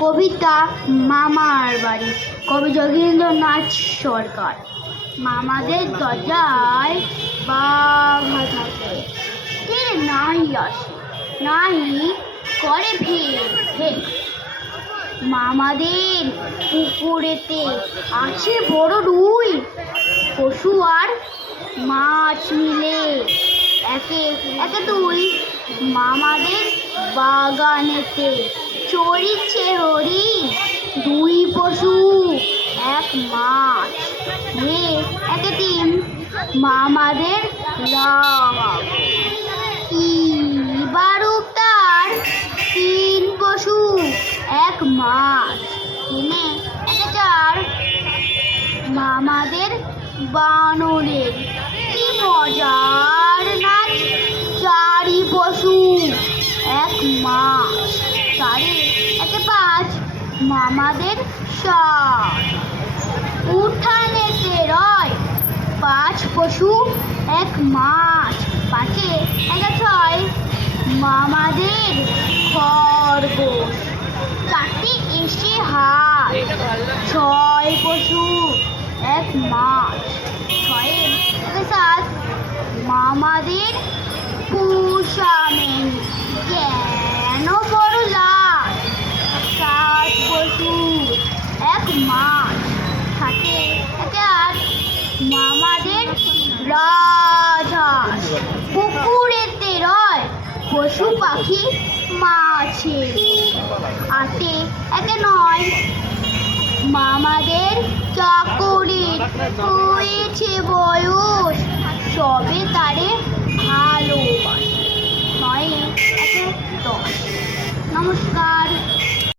কবিতা মামার বাড়ি। কবি যোগেন্দ্রনাথ সরকার। মামাদের দরজায় বাঘা থাকে। কে নাই আসে, নাই করে ফের মামাদের পুকুরেতে আছে বড় রুই। পশু আর মাছ মিলে একে একে দুই। বাগানেতে চড়িচ্ছে হরিণ দুই পশু, এক মাছ। হে একে তিন মামাদের বারুক তার তিন পশু, এক মাছ। তিনে একে চার মামাদের বানরের। কি মামাদের সাত উঠানেতে রয়, পাঁচ পশু, এক মাছ। পাঁচে, একে ছয়। মামাদের খরগোশ। চারটে এসে হাত ছয় পশু, এক মাছ। ছয়ে একে সাত। মামাদের এক মাছ সাথে একে আট মামাদের রাজহাঁস। পুকুরেতে রয় পশু পাখি মাছের আটে একে নয় মামাদের চাকরির হয়েছে বয়স সবে তারে ভালোবাসে। নয় একে দশ। নমস্কার।